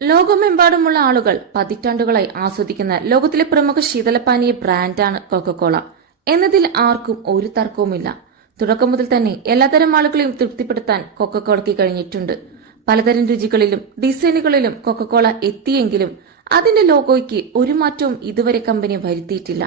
ലോകമെമ്പാടുമുള്ള ആളുകൾ പതിറ്റാണ്ടുകളായി ആസ്വദിക്കുന്ന ലോകത്തിലെ പ്രമുഖ ശീതളപാനീയ ബ്രാൻഡാണ് കൊക്കക്കോള എന്നതിൽ ആർക്കും ഒരു തർക്കവുമില്ല. തുടക്കം മുതൽ തന്നെ എല്ലാതരം ആളുകളെയും തൃപ്തിപ്പെടുത്താൻ കൊക്കക്കോളയ്ക്ക് കഴിഞ്ഞിട്ടുണ്ട്. പലതരം രുചികളിലും ഡിസൈനുകളിലും കൊക്കക്കോള എത്തിയെങ്കിലും അതിന്റെ ലോഗോയ്ക്ക് ഒരു മാറ്റവും ഇതുവരെ കമ്പനി വരുത്തിയിട്ടില്ല.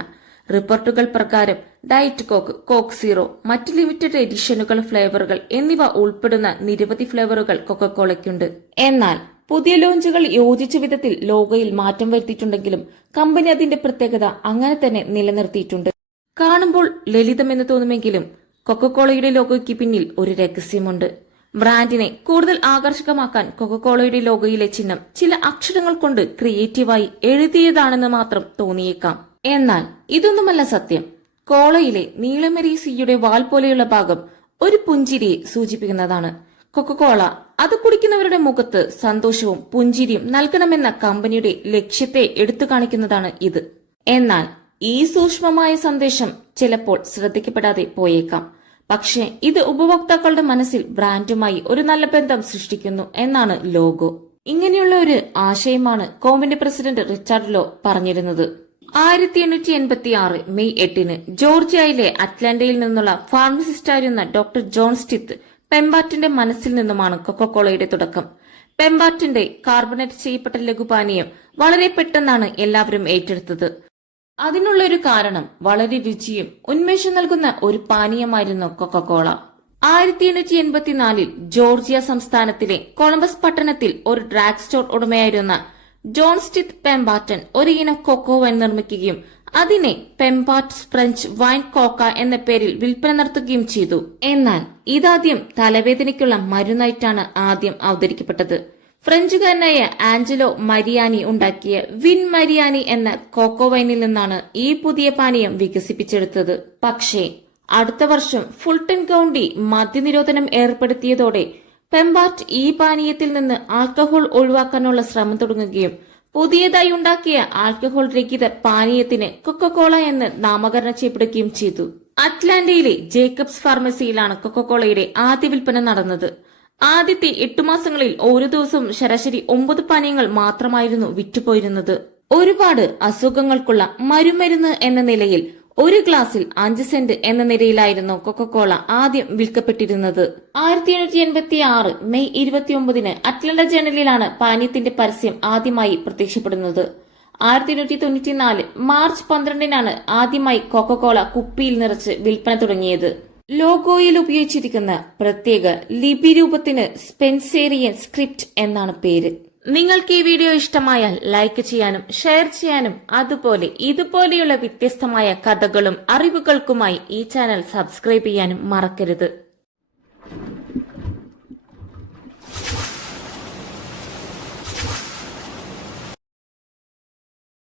റിപ്പോർട്ടുകൾ പ്രകാരം ഡയറ്റ് കോക്ക്, കോക്ക് സീറോ, മറ്റ് ലിമിറ്റഡ് എഡിഷനുകൾ, ഫ്ലേവറുകൾ എന്നിവ ഉൾപ്പെടുന്ന നിരവധി ഫ്ലേവറുകൾ കൊക്കക്കോളയ്ക്കുണ്ട്. എന്നാൽ പുതിയ ലോഞ്ചുകൾ യോജിച്ച വിധത്തിൽ ലോഗോയിൽ മാറ്റം വരുത്തിയിട്ടുണ്ടെങ്കിലും കമ്പനി അതിന്റെ പ്രത്യേകത അങ്ങനെ തന്നെ നിലനിർത്തിയിട്ടുണ്ട്. കാണുമ്പോൾ ലളിതമെന്ന് തോന്നുമെങ്കിലും കൊക്കക്കോളയുടെ ലോഗോയ്ക്ക് പിന്നിൽ ഒരു രഹസ്യമുണ്ട്. ബ്രാൻഡിനെ കൂടുതൽ ആകർഷകമാക്കാൻ കൊക്കക്കോളയുടെ ലോഗോയിലെ ചിഹ്നം ചില അക്ഷരങ്ങൾ കൊണ്ട് ക്രിയേറ്റീവായി എഴുതിയതാണെന്ന് മാത്രം തോന്നിയേക്കാം. എന്നാൽ ഇതൊന്നുമല്ല സത്യം. കോളയിലെ നീളമേറിയ സിയുടെ വാൽ പോലെയുള്ള ഭാഗം ഒരു പുഞ്ചിരിയെ സൂചിപ്പിക്കുന്നതാണ്. കൊക്കക്കോള അത് കുടിക്കുന്നവരുടെ മുഖത്ത് സന്തോഷവും പുഞ്ചിരിയും നൽകണമെന്ന കമ്പനിയുടെ ലക്ഷ്യത്തെ എടുത്തു കാണിക്കുന്നതാണ് ഇത്. എന്നാൽ ഈ സൂക്ഷ്മമായ സന്ദേശം ചിലപ്പോൾ ശ്രദ്ധിക്കപ്പെടാതെ പോയേക്കാം. പക്ഷേ ഇത് ഉപഭോക്താക്കളുടെ മനസ്സിൽ ബ്രാൻഡുമായി ഒരു നല്ല ബന്ധം സൃഷ്ടിക്കുന്നു എന്നാണ് ലോഗോ. ഇങ്ങനെയുള്ള ഒരു ആശയമാണ് കോമിന്റെ പ്രസിഡന്റ് റിച്ചാർഡ് ലോ പറഞ്ഞിരുന്നത്. 1886 മെയ് 8 ജോർജിയയിലെ അറ്റ്ലാന്റയിൽ നിന്നുള്ള ഫാർമസിസ്റ്റായിരുന്ന ഡോക്ടർ ജോൺ സ്റ്റിത്ത് പെമ്പാറ്റിന്റെ മനസ്സിൽ നിന്നുമാണ് കൊക്കക്കോളയുടെ തുടക്കം. പെമ്പാറ്റിന്റെ കാർബണേറ്റ് ചെയ്യപ്പെട്ട ലഘുപാനീയം വളരെ പെട്ടെന്നാണ് എല്ലാവരും ഏറ്റെടുത്തത്. അതിനുള്ളൊരു കാരണം വളരെ രുചിയും ഉന്മേഷം നൽകുന്ന ഒരു പാനീയമായിരുന്നു കൊക്കക്കോള. 1884 ജോർജിയ സംസ്ഥാനത്തിലെ കൊളംബസ് പട്ടണത്തിൽ ഒരു ഡ്രാഗ് സ്റ്റോർ ഉടമയായിരുന്ന ജോൺ സ്റ്റിത്ത് പെമ്പാറ്റൻ ഒരു ഇനം കൊക്കോ വൈൻ നിർമ്മിക്കുകയും അതിനെ പെമ്പാറ്റ് ഫ്രഞ്ച് വൈൻ കോക്ക എന്ന പേരിൽ വിൽപ്പന നടത്തുകയും ചെയ്തു. എന്നാൽ ഇതാദ്യം തലവേദനയ്ക്കുള്ള മരുന്നായിട്ടാണ് ആദ്യം അവതരിക്കപ്പെട്ടത്. ഫ്രഞ്ചുകാരനായ ആഞ്ചലോ മരിയാനി ഉണ്ടാക്കിയ വിൻ മരിയാനി എന്ന കോക്കോ വൈനിൽ നിന്നാണ് ഈ പുതിയ പാനീയം വികസിപ്പിച്ചെടുത്തത്. പക്ഷേ അടുത്ത വർഷം ഫുൾട്ടൺ കൌണ്ടി മദ്യനിരോധനം ഏർപ്പെടുത്തിയതോടെ പെമ്പാറ്റ് ഈ പാനീയത്തിൽ നിന്ന് ആൽക്കഹോൾ ഒഴിവാക്കാനുള്ള ശ്രമം തുടങ്ങുകയും പുതിയതായി ഉണ്ടാക്കിയ ആൽക്കഹോൾ രഹിത പാനീയത്തിന് കൊക്കക്കോള എന്ന് നാമകരണം ചെയ്യപ്പെടുകയും ചെയ്തു. അറ്റ്ലാന്റയിലെ ജേക്കബ്സ് ഫാർമസിയിലാണ് കൊക്കക്കോളയുടെ ആദ്യ വിൽപ്പന നടന്നത്. ആദ്യത്തെ 8 മാസങ്ങളിൽ ഓരോ ദിവസവും ശരാശരി 9 പാനീയങ്ങൾ മാത്രമായിരുന്നു വിറ്റുപോയിരുന്നത്. ഒരുപാട് അസുഖങ്ങൾക്കുള്ള മരുമരുന്ന് എന്ന നിലയിൽ ഒരു ഗ്ലാസിൽ 5 സെന്റ് എന്ന നിലയിലായിരുന്നു കൊക്കക്കോള ആദ്യം വിൽക്കപ്പെട്ടിരുന്നത്. 1886 മെയ് 29 അറ്റ്ലാന്റ ജേണലിലാണ് പാനീയത്തിന്റെ പരസ്യം ആദ്യമായി പ്രത്യക്ഷപ്പെടുന്നത്. 1894 മാർച്ച് 12 ആദ്യമായി കൊക്കക്കോള കുപ്പിയിൽ നിറച്ച് വിൽപ്പന തുടങ്ങിയത്. ലോഗോയിൽ ഉപയോഗിച്ചിരിക്കുന്ന പ്രത്യേക ലിപി രൂപത്തിന് സ്പെൻസേറിയൻ സ്ക്രിപ്റ്റ് എന്നാണ് പേര്. നിങ്ങൾക്ക് ഈ വീഡിയോ ഇഷ്ടമായാൽ ലൈക്ക് ചെയ്യാനും ഷെയർ ചെയ്യാനും അതുപോലെ ഇതുപോലെയുള്ള വ്യത്യസ്തമായ കഥകളും അറിവുകൾക്കുമായി ഈ ചാനൽ സബ്സ്ക്രൈബ് ചെയ്യാനും മറക്കരുത്.